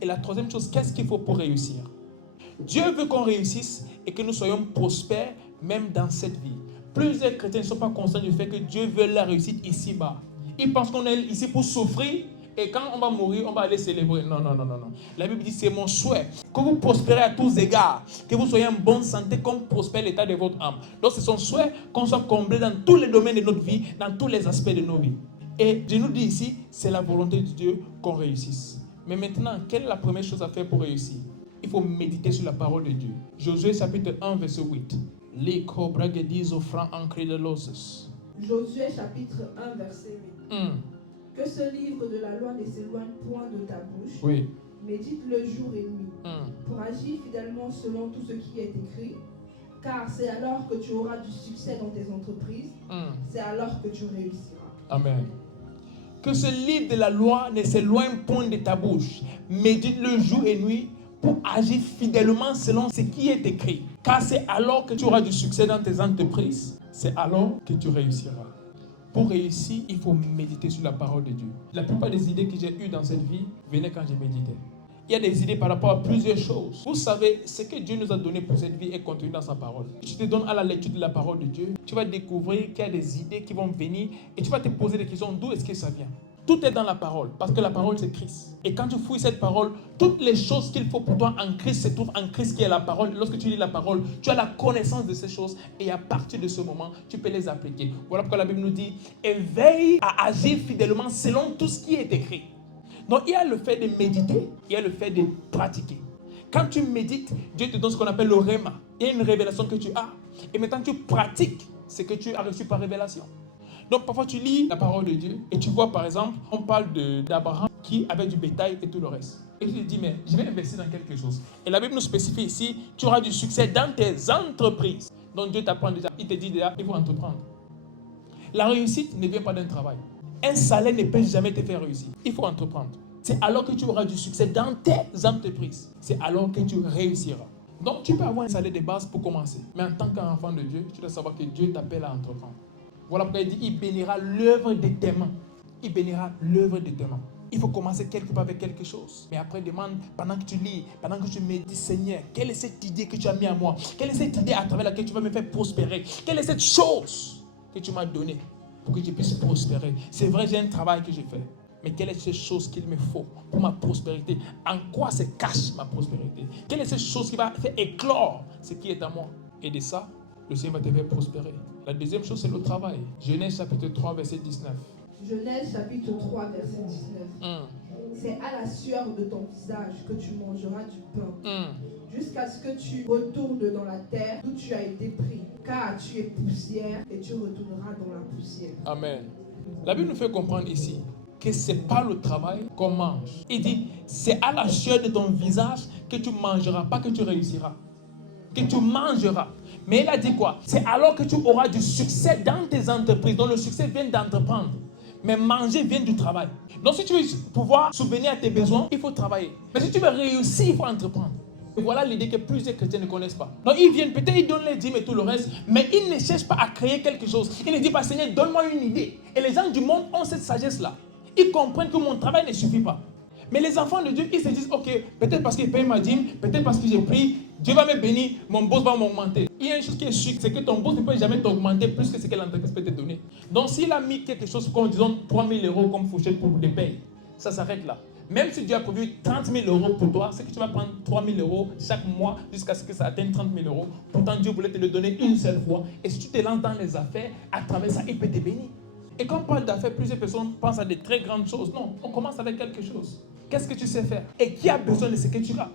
Et la troisième chose, qu'est-ce qu'il faut pour réussir? Dieu veut qu'on réussisse et que nous soyons prospères même dans cette vie. Plusieurs chrétiens ne sont pas conscients du fait que Dieu veut la réussite ici-bas. Ils pensent qu'on est ici pour souffrir et quand on va mourir, on va aller célébrer. Non, non, non, non, non. La Bible dit, c'est mon souhait que vous prospérez à tous égards, que vous soyez en bonne santé comme prospère l'état de votre âme. Donc c'est son souhait qu'on soit comblé dans tous les domaines de notre vie, dans tous les aspects de nos vies. Et Dieu nous dit ici, c'est la volonté de Dieu qu'on réussisse. Mais maintenant, quelle est la première chose à faire pour réussir? Il faut méditer sur la parole de Dieu. Josué chapitre 1, verset 8. Les cobras disent offrant ancré de l'os. Josué chapitre 1, verset 8. Que ce livre de la loi ne s'éloigne point de ta bouche. Oui. Médite-le jour et nuit. Pour agir fidèlement selon tout ce qui est écrit. Car c'est alors que tu auras du succès dans tes entreprises. C'est alors que tu réussiras. Amen. Que ce livre de la loi ne s'éloigne point de ta bouche. Médite-le jour et nuit pour agir fidèlement selon ce qui est écrit. Car c'est alors que tu auras du succès dans tes entreprises. C'est alors que tu réussiras. Pour réussir, il faut méditer sur la parole de Dieu. La plupart des idées que j'ai eues dans cette vie venaient quand j'ai médité. Il y a des idées par rapport à plusieurs choses. Vous savez, ce que Dieu nous a donné pour cette vie est contenu dans sa parole. Si tu te donnes à la lecture de la parole de Dieu, tu vas découvrir qu'il y a des idées qui vont venir et tu vas te poser des questions. D'où est-ce que ça vient? Tout est dans la parole, parce que la parole c'est Christ. Et quand tu fouilles cette parole, toutes les choses qu'il faut pour toi en Christ se trouvent en Christ qui est la parole. Lorsque tu lis la parole, tu as la connaissance de ces choses et à partir de ce moment, tu peux les appliquer. Voilà pourquoi la Bible nous dit, et veille à agir fidèlement selon tout ce qui est écrit. Donc il y a le fait de méditer, il y a le fait de pratiquer. Quand tu médites, Dieu te donne ce qu'on appelle le rhéma. Il y a une révélation que tu as. Et maintenant tu pratiques ce que tu as reçu par révélation. Donc parfois tu lis la parole de Dieu et tu vois par exemple, on parle d'Abraham qui avait du bétail et tout le reste. Et tu te dis, mais je vais investir dans quelque chose. Et la Bible nous spécifie ici, tu auras du succès dans tes entreprises. Donc Dieu t'apprend déjà, il te dit déjà, il faut entreprendre. La réussite ne vient pas d'un travail. Un salaire ne peut jamais te faire réussir. Il faut entreprendre. C'est alors que tu auras du succès dans tes entreprises. C'est alors que tu réussiras. Donc tu peux avoir un salaire de base pour commencer. Mais en tant qu'enfant de Dieu, tu dois savoir que Dieu t'appelle à entreprendre. Voilà pourquoi il dit, il bénira l'œuvre de tes mains. Il bénira l'œuvre de tes mains. Il faut commencer quelque part avec quelque chose. Mais après, demande, pendant que tu lis, pendant que tu médites, Seigneur, quelle est cette idée que tu as mis à moi? Quelle est cette idée à travers laquelle tu vas me faire prospérer? Quelle est cette chose que tu m'as donnée pour que je puisse prospérer? C'est vrai, j'ai un travail que j'ai fait. Mais quelle est cette chose qu'il me faut pour ma prospérité? En quoi se cache ma prospérité? Quelle est cette chose qui va faire éclore ce qui est à moi? Et de ça, le Seigneur va te faire prospérer. La deuxième chose, c'est le travail. Genèse chapitre 3, verset 19. Genèse chapitre 3, verset 19. C'est à la sueur de ton visage que tu mangeras du pain, jusqu'à ce que tu retournes dans la terre d'où tu as été pris, car tu es poussière et tu retourneras dans la poussière. Amen. La Bible nous fait comprendre ici que ce n'est pas le travail qu'on mange. Il dit, c'est à la sueur de ton visage que tu mangeras, pas que tu réussiras. Que tu mangeras. Mais il a dit quoi? C'est alors que tu auras du succès dans tes entreprises. Donc le succès vient d'entreprendre. Mais manger vient du travail. Donc si tu veux pouvoir subvenir à tes besoins, il faut travailler. Mais si tu veux réussir, il faut entreprendre. Et voilà l'idée que plusieurs chrétiens ne connaissent pas. Donc ils viennent, peut-être ils donnent les dîmes et tout le reste, mais ils ne cherchent pas à créer quelque chose. Ils ne disent pas, Seigneur, donne-moi une idée. Et les gens du monde ont cette sagesse-là. Ils comprennent que mon travail ne suffit pas. Mais les enfants de Dieu, ils se disent, ok, peut-être parce qu'il paye ma dîme, peut-être parce que j'ai pris, Dieu va me bénir, mon boss va m'augmenter. Il y a une chose qui est sûre, c'est que ton boss ne peut jamais t'augmenter plus que ce que l'entreprise peut te donner. Donc s'il a mis quelque chose comme, disons, 3 000 € comme fourchette pour des payes, ça s'arrête là. Même si Dieu a prévu 30 000 € pour toi, c'est que tu vas prendre 3 000 € chaque mois jusqu'à ce que ça atteigne 30 000 €. Pourtant, Dieu voulait te le donner une seule fois. Et si tu te lances dans les affaires, à travers ça, il peut te bénir. Et quand on parle d'affaires, plusieurs personnes pensent à des très grandes choses. Non, on commence avec quelque chose. Qu'est-ce que tu sais faire? Et qui a besoin de ce que tu as?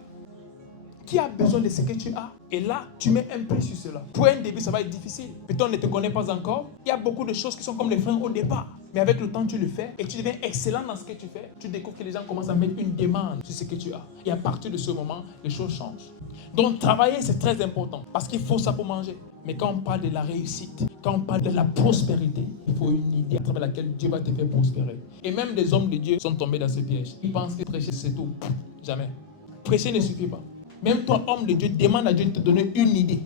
Qui a besoin de ce que tu as? Et là, tu mets un prix sur cela. Pour un début, ça va être difficile. Peut-être on ne te connaît pas encore. Il y a beaucoup de choses qui sont comme des freins au départ. Mais avec le temps, tu le fais et tu deviens excellent dans ce que tu fais. Tu découvres que les gens commencent à mettre une demande sur ce que tu as. Et à partir de ce moment, les choses changent. Donc, travailler, c'est très important parce qu'il faut ça pour manger. Mais quand on parle de la réussite, quand on parle de la prospérité, il faut une idée à travers laquelle Dieu va te faire prospérer. Et même des hommes de Dieu sont tombés dans ce piège. Ils pensent que prêcher, c'est tout. Jamais. Prêcher ne suffit pas. Même toi, homme de Dieu, demande à Dieu de te donner une idée.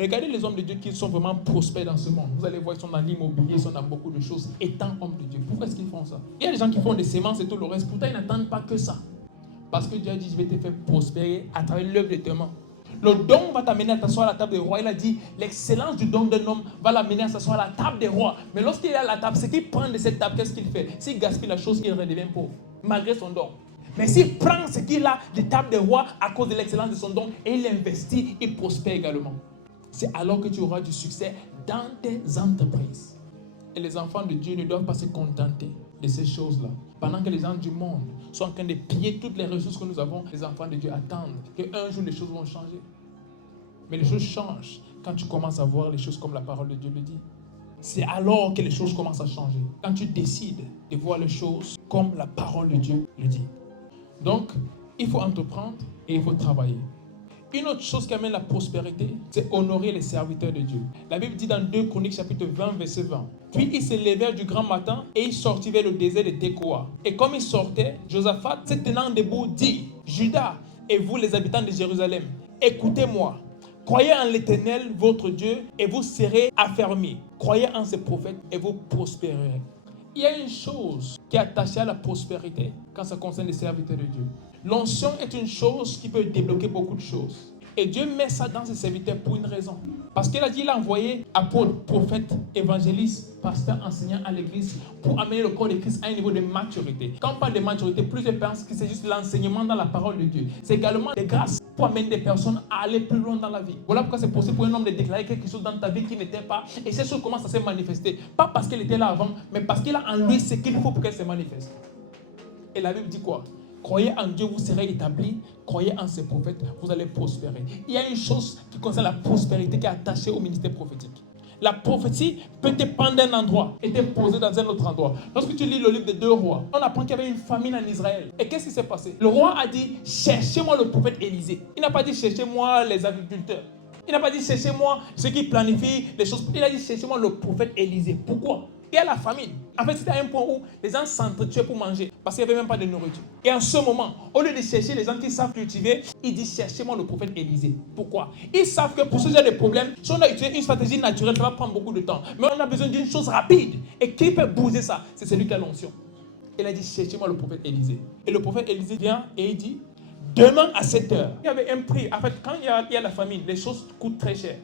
Regardez les hommes de Dieu qui sont vraiment prospères dans ce monde. Vous allez voir, ils sont dans l'immobilier, ils sont dans beaucoup de choses. Étant hommes de Dieu, pourquoi est-ce qu'ils font ça? Il y a des gens qui font des semences et tout le reste. Pourtant, ils n'attendent pas que ça. Parce que Dieu a dit, je vais te faire prospérer à travers l'œuvre de tes mains. Le don va t'amener à t'asseoir à la table des rois. Il a dit, l'excellence du don d'un homme va l'amener à s'asseoir à la table des rois. Mais lorsqu'il est à la table, ce qu'il prend de cette table, qu'est-ce qu'il fait? S'il gaspille la chose, il redevient pauvre, malgré son don. Mais s'il prend ce qu'il a des tables des rois à cause de l'excellence de son don et il investit, il prospère également. C'est alors que tu auras du succès dans tes entreprises. Et les enfants de Dieu ne doivent pas se contenter de ces choses-là. Pendant que les gens du monde sont en train de piller toutes les ressources que nous avons, les enfants de Dieu attendent qu'un jour les choses vont changer. Mais les choses changent quand tu commences à voir les choses comme la parole de Dieu le dit. C'est alors que les choses commencent à changer. Quand tu décides de voir les choses comme la parole de Dieu le dit. Donc, il faut entreprendre et il faut travailler. Une autre chose qui amène la prospérité, c'est honorer les serviteurs de Dieu. La Bible dit dans 2 Chroniques chapitre 20, verset 20. Puis ils se levèrent du grand matin et ils sortirent vers le désert de Tekoa. Et comme ils sortaient, Josaphat, se tenant debout, dit, Juda et vous les habitants de Jérusalem, écoutez-moi. Croyez en l'Éternel, votre Dieu, et vous serez affermis. Croyez en ses prophètes et vous prospérerez. Il y a une chose qui est attachée à la prospérité quand ça concerne les serviteurs de Dieu. L'onction est une chose qui peut débloquer beaucoup de choses. Et Dieu met ça dans ses serviteurs pour une raison. Parce qu'il a dit, il a envoyé apôtres, prophètes, évangélistes, pasteurs, enseignants à l'église pour amener le corps de Christ à un niveau de maturité. Quand on parle de maturité, plusieurs pensent que c'est juste l'enseignement dans la parole de Dieu. C'est également des grâces pour amener des personnes à aller plus loin dans la vie. Voilà pourquoi c'est possible pour un homme de déclarer quelque chose dans ta vie qui n'était pas. Et ces choses commencent à se manifester. Pas parce qu'elle était là avant, mais parce qu'il a en lui ce qu'il faut pour qu'elle se manifeste. Et la Bible dit quoi? Croyez en Dieu, vous serez établis. Croyez en ses prophètes, vous allez prospérer. Il y a une chose qui concerne la prospérité qui est attachée au ministère prophétique. La prophétie peut te prendre d'un endroit et te poser dans un autre endroit. Lorsque tu lis le livre des 2 rois, on apprend qu'il y avait une famine en Israël. Et qu'est-ce qui s'est passé? Le roi a dit, cherchez-moi le prophète Élisée. Il n'a pas dit, cherchez-moi les agriculteurs. Il n'a pas dit, cherchez-moi ceux qui planifient les choses. Il a dit, cherchez-moi le prophète Élisée. Pourquoi? Il y a la famine. En fait, c'était à un point où les gens s'entretuaient pour manger parce qu'il n'y avait même pas de nourriture. Et en ce moment, au lieu de chercher les gens qui savent cultiver, il dit cherchez-moi le prophète Élisée. Pourquoi? Ils savent que pour ce genre de problème, si on a utilisé une stratégie naturelle, ça va prendre beaucoup de temps. Mais on a besoin d'une chose rapide. Et qui peut bouger ça? C'est celui qui a l'onction. Il a dit cherchez-moi le prophète Élisée. Et le prophète Élisée vient et il dit demain à 7 heures. Il y avait un prix. En fait, quand il y a la famine, les choses coûtent très cher.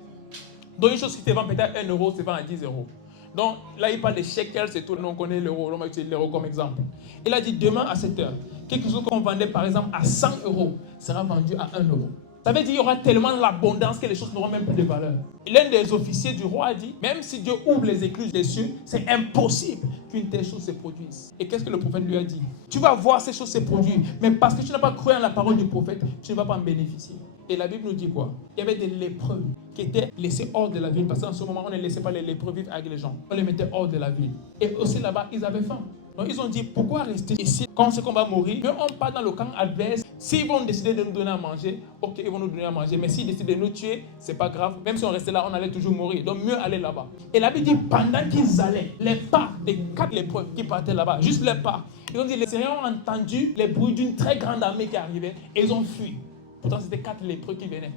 Donc une chose qui te vend peut-être 1 euro, se vend à 10 euros. Donc là, il parle de shekels, c'est tout. Nous, on connaît l'euro, on va utiliser l'euro comme exemple. Il a dit demain à 7 heures, quelque chose qu'on vendait par exemple à 100 euros sera vendu à 1 euro. Ça veut dire qu'il y aura tellement d'abondance que les choses n'auront même plus de valeur. Et l'un des officiers du roi a dit, même si Dieu ouvre les écluses des cieux, c'est impossible qu'une telle chose se produise. Et qu'est-ce que le prophète lui a dit? Tu vas voir ces choses se produire, mais parce que tu n'as pas cru en la parole du prophète, tu ne vas pas en bénéficier. Et la Bible nous dit quoi? Il y avait des lépreux qui étaient laissés hors de la ville. Parce qu'en ce moment, on ne laissait pas les lépreux vivre avec les gens. On les mettait hors de la ville. Et aussi là-bas, ils avaient faim. Donc ils ont dit, pourquoi rester ici quand on sait qu'on va mourir? Mais on part dans le camp adverse. S'ils vont décider de nous donner à manger, ok, ils vont nous donner à manger. Mais s'ils décident de nous tuer, c'est pas grave. Même si on restait là, on allait toujours mourir. Donc mieux aller là-bas. Et la Bible dit, pendant qu'ils allaient, les pas des 4 lépreux qui partaient là-bas, juste les pas, ils ont dit, les Syriens ont entendu les bruits d'une très grande armée qui arrivait et ils ont fui. Pourtant, c'était 4 lépreux qui venaient.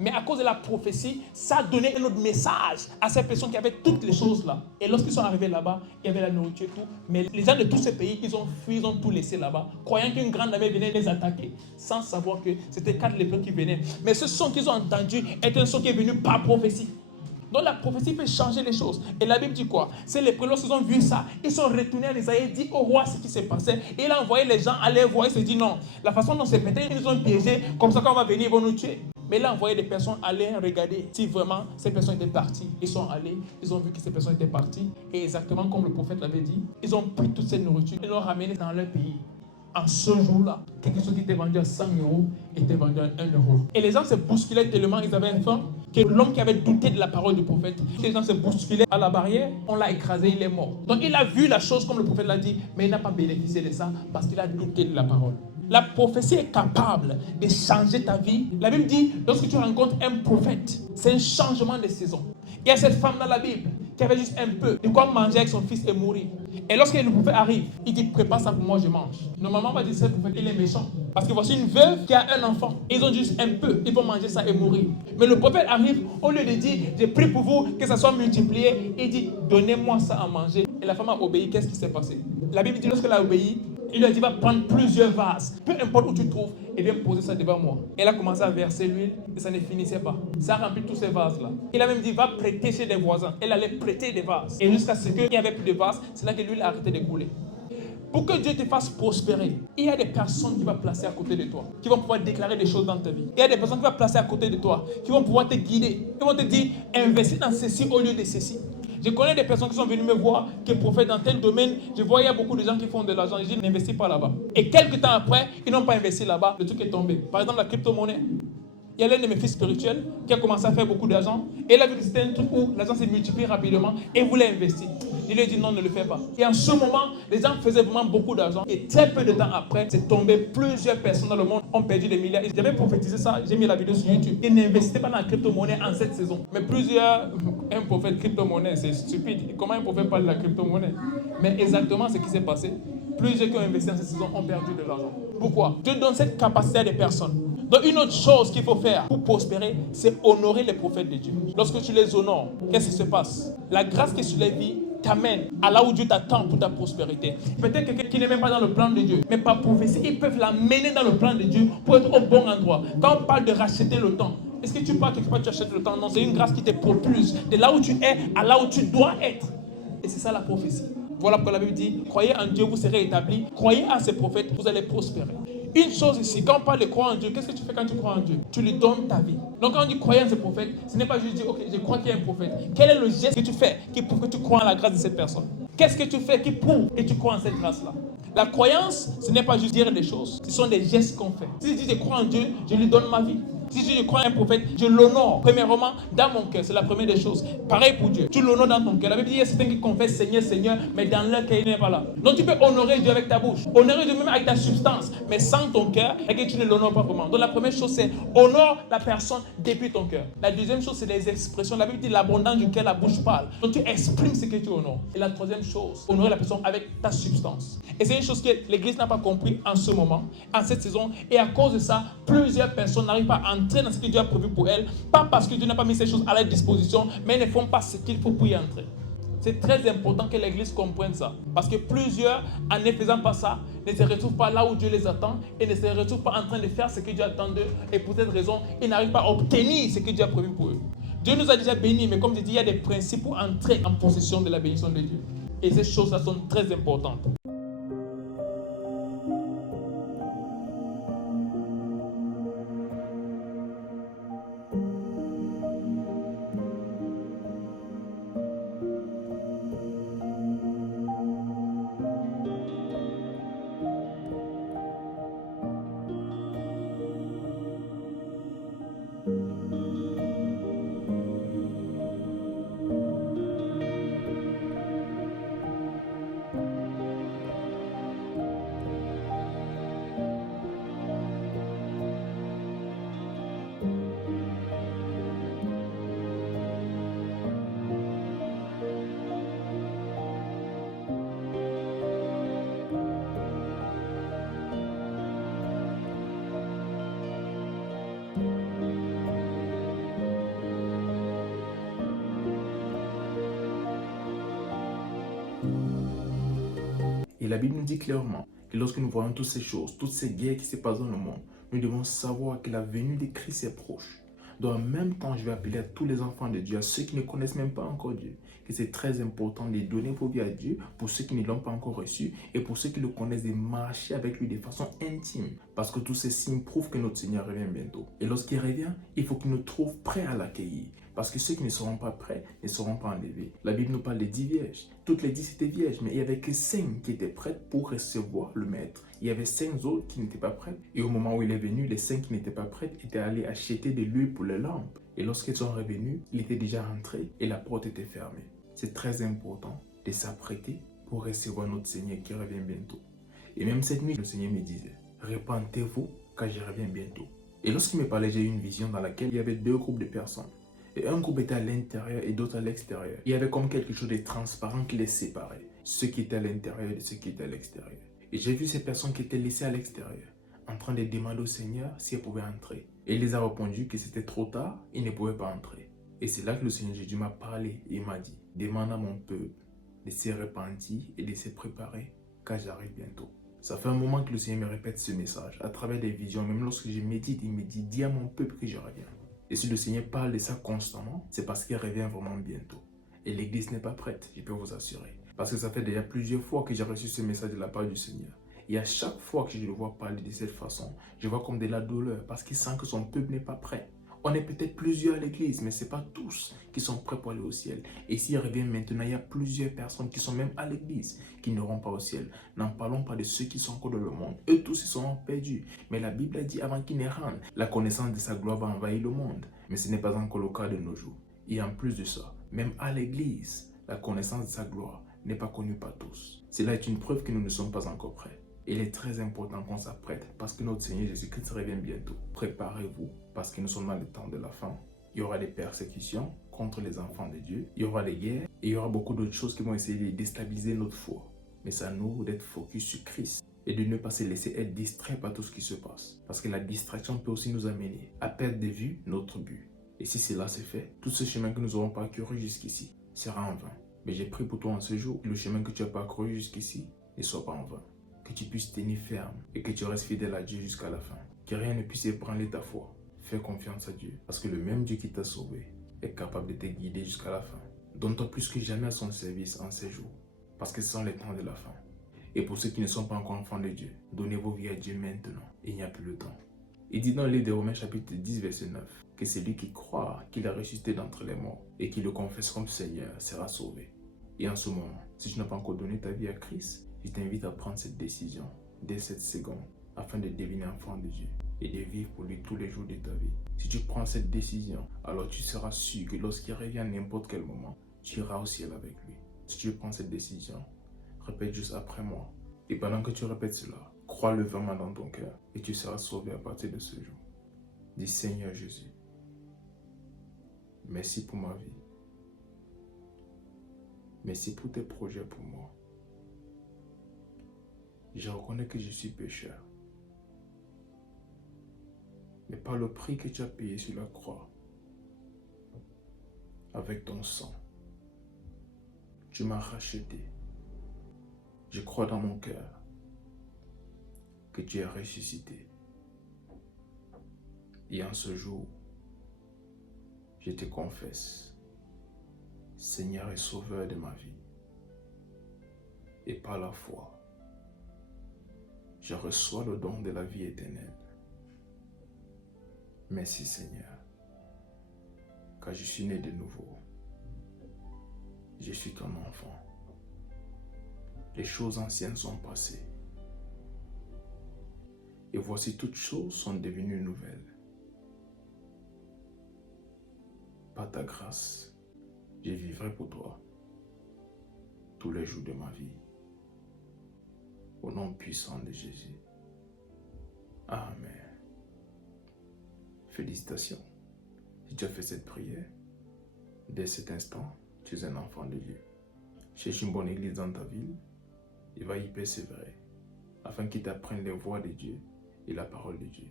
Mais à cause de la prophétie, ça donnait un autre message à ces personnes qui avaient toutes les choses là. Et lorsqu'ils sont arrivés là-bas, il y avait la nourriture et tout. Mais les gens de tous ces pays, ils ont fui, ils ont tout laissé là-bas, croyant qu'une grande armée venait les attaquer, sans savoir que c'était 4 lépreux qui venaient. Mais ce son qu'ils ont entendu est un son qui est venu par prophétie. Donc la prophétie peut changer les choses. Et la Bible dit quoi? C'est les lépreux, lorsqu'ils ont vu ça, ils sont retournés en Israël, dit au roi ce qui s'est passé. Et il a envoyé les gens aller voir, il se dit non, la façon dont c'est pété, ils nous ont piégés, comme ça quand on va venir, ils vont nous tuer. Mais il a envoyé des personnes aller regarder si vraiment ces personnes étaient parties. Ils sont allés, ils ont vu que ces personnes étaient parties. Et exactement comme le prophète l'avait dit, ils ont pris toute cette nourriture et l'ont ramenée dans leur pays. En ce jour-là, quelque chose qui était vendu à 100 euros était vendu à 1 euro. Et les gens se bousculaient tellement, ils avaient faim, que l'homme qui avait douté de la parole du prophète, les gens se bousculaient à la barrière, on l'a écrasé, il est mort. Donc il a vu la chose comme le prophète l'a dit, mais il n'a pas bénéficié de ça parce qu'il a douté de la parole. La prophétie est capable de changer ta vie. La Bible dit, lorsque tu rencontres un prophète, c'est un changement de saison. Il y a cette femme dans la Bible qui avait juste un peu de quoi manger avec son fils et mourir. Et lorsque le prophète arrive, il dit prépare ça pour moi, je mange. Normalement, on va dire ce prophète, il est méchant. Parce que voici une veuve qui a un enfant. Ils ont juste un peu, ils vont manger ça et mourir. Mais le prophète arrive, au lieu de dire j'ai prié pour vous, que ça soit multiplié, il dit donnez-moi ça à manger. Et la femme a obéi, qu'est-ce qui s'est passé? La Bible dit lorsqu'elle a obéi, Il lui a dit, va prendre plusieurs vases, peu importe où tu trouves, et viens poser ça devant moi. Elle a commencé à verser l'huile et ça ne finissait pas. Ça a rempli tous ces vases-là. Il a même dit, va prêter chez des voisins. Elle allait prêter des vases. Et jusqu'à ce qu'il n'y avait plus de vases, c'est là que l'huile a arrêté de couler. Pour que Dieu te fasse prospérer, il y a des personnes qui vont placer à côté de toi, qui vont pouvoir déclarer des choses dans ta vie. Il y a des personnes qui vont placer à côté de toi, qui vont pouvoir te guider. Ils vont te dire, investis dans ceci au lieu de ceci. Je connais des personnes qui sont venues me voir, qui sont prophètes dans tel domaine. Je vois, il y a beaucoup de gens qui font de l'argent. Je dis, n'investis pas là-bas. Et quelques temps après, ils n'ont pas investi là-bas. Le truc est tombé. Par exemple, la crypto-monnaie. Il y a l'un de mes fils spirituels qui a commencé à faire beaucoup d'argent. Et il a vu que c'était un truc où l'argent s'est multiplié rapidement et voulait investir. Il lui a dit non, ne le fais pas. Et en ce moment, les gens faisaient vraiment beaucoup d'argent. Et très peu de temps après, c'est tombé. Plusieurs personnes dans le monde ont perdu des milliards. Et j'avais prophétisé ça, j'ai mis la vidéo sur YouTube. Ils n'investissaient pas dans la crypto-monnaie en cette saison. Mais plusieurs, un prophète crypto-monnaie, c'est stupide. Comment un prophète parle de la crypto-monnaie? Mais exactement ce qui s'est passé. Plusieurs qui ont investi en cette saison ont perdu de l'argent. Pourquoi? Dieu donne cette capacité à des personnes. Donc une autre chose qu'il faut faire pour prospérer, c'est honorer les prophètes de Dieu. Lorsque tu les honores, qu'est-ce qui se passe? La grâce qui est sur les vies t'amène à là où Dieu t'attend pour ta prospérité. Peut-être quelqu'un qui n'est même pas dans le plan de Dieu, mais par prophétie, ils peuvent l'amener dans le plan de Dieu pour être au bon endroit. Quand on parle de racheter le temps, est-ce que tu parles quelque part, tu achètes le temps? Non, c'est une grâce qui te propulse de là où tu es à là où tu dois être. Et c'est ça la prophétie. Voilà pourquoi la Bible dit, croyez en Dieu, vous serez établis. Croyez en ses prophètes, vous allez prospérer. Une chose ici, quand on parle de croire en Dieu, qu'est-ce que tu fais quand tu crois en Dieu? Tu lui donnes ta vie. Donc quand on dit croyez en ce prophète, ce n'est pas juste dire, ok, je crois qu'il y a un prophète. Quel est le geste que tu fais qui prouve que tu crois en la grâce de cette personne? Qu'est-ce que tu fais qui prouve que tu crois en cette grâce-là? La croyance, ce n'est pas juste dire des choses, ce sont des gestes qu'on fait. Si je dis je crois en Dieu, je lui donne ma vie. Si je crois en un prophète, je l'honore. Premièrement, dans mon cœur, c'est la première des choses. Pareil pour Dieu. Tu l'honores dans ton cœur. La Bible dit, il y a certains qui confessent Seigneur, Seigneur, mais dans leur cœur, il n'est pas là. Donc tu peux honorer Dieu avec ta bouche. Honorer Dieu même avec ta substance. Mais sans ton cœur, et que tu ne l'honores pas vraiment. Donc la première chose, c'est honore la personne depuis ton cœur. La deuxième chose, c'est les expressions. La Bible dit, l'abondance du cœur, la bouche parle. Donc tu exprimes ce que tu honores. Et la troisième chose, honorer la personne avec ta substance. Et c'est une chose que l'Église n'a pas compris en ce moment, en cette saison. Et à cause de ça, plusieurs personnes n'arrivent pas à entrer dans ce que Dieu a prévu pour elles, pas parce que Dieu n'a pas mis ces choses à leur disposition, mais elles ne font pas ce qu'il faut pour y entrer. C'est très important que l'Église comprenne ça, parce que plusieurs, en ne faisant pas ça, ne se retrouvent pas là où Dieu les attend et ne se retrouvent pas en train de faire ce que Dieu attend d'eux, et pour cette raison, ils n'arrivent pas à obtenir ce que Dieu a prévu pour eux. Dieu nous a déjà bénis, mais comme je dis, il y a des principes pour entrer en possession de la bénédiction de Dieu. Et ces choses-là sont très importantes. Et la Bible nous dit clairement que lorsque nous voyons toutes ces choses, toutes ces guerres qui se passent dans le monde, nous devons savoir que la venue de Christ est proche. Donc en même temps, je vais appeler à tous les enfants de Dieu, à ceux qui ne connaissent même pas encore Dieu, que c'est très important de donner vos vies à Dieu pour ceux qui ne l'ont pas encore reçu et pour ceux qui le connaissent, de marcher avec lui de façon intime. Parce que tous ces signes prouvent que notre Seigneur revient bientôt. Et lorsqu'il revient, il faut qu'il nous trouve prêts à l'accueillir. Parce que ceux qui ne seront pas prêts ne seront pas enlevés. La Bible nous parle des 10 vierges. Toutes les 10 étaient vierges, mais il n'y avait que 5 qui étaient prêtes pour recevoir le maître. Il y avait 5 autres qui n'étaient pas prêtes. Et au moment où il est venu, les 5 qui n'étaient pas prêtes étaient allés acheter de l'huile pour les lampes. Et lorsqu'ils sont revenus, il était déjà rentré et la porte était fermée. C'est très important de s'apprêter pour recevoir notre Seigneur qui revient bientôt. Et même cette nuit, le Seigneur me disait, repentez-vous car je reviens bientôt. Et lorsqu'il me parlait, j'ai eu une vision dans laquelle il y avait 2 groupes de personnes. Et un groupe était à l'intérieur et d'autres à l'extérieur. Il y avait comme quelque chose de transparent qui les séparait. Ceux qui étaient à l'intérieur et ceux qui étaient à l'extérieur. Et j'ai vu ces personnes qui étaient laissées à l'extérieur, en train de demander au Seigneur si elles pouvaient entrer. Et il les a répondu que c'était trop tard, ils ne pouvaient pas entrer. Et c'est là que le Seigneur Jésus m'a parlé et m'a dit, demande à mon peuple de se repentir et de se préparer car j'arrive bientôt. Ça fait un moment que le Seigneur me répète ce message à travers des visions. Même lorsque je médite, il me dit, dis à mon peuple que je reviens. Et si le Seigneur parle de ça constamment, c'est parce qu'il revient vraiment bientôt. Et l'église n'est pas prête, je peux vous assurer. Parce que ça fait déjà plusieurs fois que j'ai reçu ce message de la part du Seigneur. Et à chaque fois que je le vois parler de cette façon, je vois comme de la douleur parce qu'il sent que son peuple n'est pas prêt. On est peut-être plusieurs à l'église, mais ce n'est pas tous qui sont prêts pour aller au ciel. Et s'il revient maintenant, il y a plusieurs personnes qui sont même à l'église qui n'auront pas au ciel. N'en parlons pas de ceux qui sont encore dans le monde. Eux tous, ils seront perdus. Mais la Bible a dit avant qu'ils ne rentrent, la connaissance de sa gloire va envahir le monde. Mais ce n'est pas encore le cas de nos jours. Et en plus de ça, même à l'église, la connaissance de sa gloire n'est pas connue par tous. Cela est une preuve que nous ne sommes pas encore prêts. Il est très important qu'on s'apprête parce que notre Seigneur Jésus-Christ revient bientôt. Préparez-vous parce que nous sommes dans le temps de la fin. Il y aura des persécutions contre les enfants de Dieu. Il y aura des guerres et il y aura beaucoup d'autres choses qui vont essayer de déstabiliser notre foi. Mais c'est à nous d'être focus sur Christ et de ne pas se laisser être distrait par tout ce qui se passe. Parce que la distraction peut aussi nous amener à perdre de vue notre but. Et si cela se fait, tout ce chemin que nous aurons parcouru jusqu'ici sera en vain. Mais j'ai prié pour toi en ce jour que le chemin que tu as parcouru jusqu'ici ne soit pas en vain. Que tu puisses tenir ferme et que tu restes fidèle à Dieu jusqu'à la fin. Que rien ne puisse ébranler ta foi. Fais confiance à Dieu parce que le même Dieu qui t'a sauvé est capable de te guider jusqu'à la fin. Donne-toi plus que jamais à son service en ces jours parce que ce sont les temps de la fin. Et pour ceux qui ne sont pas encore enfants de Dieu, donnez vos vies à Dieu maintenant. Il n'y a plus le temps. Il dit dans le livre de Romains chapitre 10 verset 9 que celui qui croit qu'il a ressuscité d'entre les morts et qui le confesse comme Seigneur sera sauvé. Et en ce moment, si tu n'as pas encore donné ta vie à Christ, je t'invite à prendre cette décision dès cette seconde afin de devenir enfant de Dieu et de vivre pour lui tous les jours de ta vie. Si tu prends cette décision, alors tu seras sûr que lorsqu'il revient à n'importe quel moment, tu iras au ciel avec lui. Si tu prends cette décision, répète juste après moi. Et pendant que tu répètes cela, crois-le vraiment dans ton cœur et tu seras sauvé à partir de ce jour. Dis Seigneur Jésus, merci pour ma vie. Merci pour tes projets pour moi. Je reconnais que je suis pécheur. Mais par le prix que tu as payé sur la croix, avec ton sang, tu m'as racheté. Je crois dans mon cœur que tu es ressuscité. Et en ce jour, je te confesse, Seigneur et Sauveur de ma vie. Et par la foi, je reçois le don de la vie éternelle. Merci Seigneur, car je suis né de nouveau. Je suis ton enfant. Les choses anciennes sont passées. Et voici toutes choses sont devenues nouvelles. Par ta grâce, je vivrai pour toi tous les jours de ma vie. Au nom puissant de Jésus. Amen. Félicitations. Si tu as fait cette prière, dès cet instant, tu es un enfant de Dieu. Cherche une bonne église dans ta ville et va y persévérer afin qu'il t'apprenne les voies de Dieu et la parole de Dieu.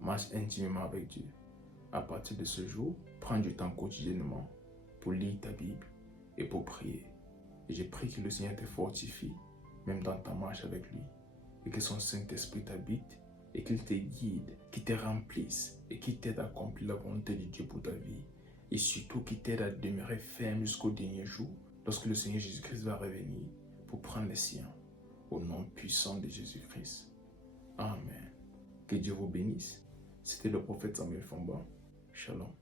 Marche intimement avec Dieu. À partir de ce jour, prends du temps quotidiennement pour lire ta Bible et pour prier. Et je prie que le Seigneur te fortifie, même dans ta marche avec lui, et que son Saint-Esprit t'habite et qu'il te guide, qu'il te remplisse et qu'il t'aide à accomplir la volonté de Dieu pour ta vie. Et surtout qu'il t'aide à demeurer ferme jusqu'au dernier jour, lorsque le Seigneur Jésus-Christ va revenir pour prendre les siens. Au nom puissant de Jésus-Christ. Amen. Que Dieu vous bénisse. C'était le prophète Samuel Fomba. Shalom.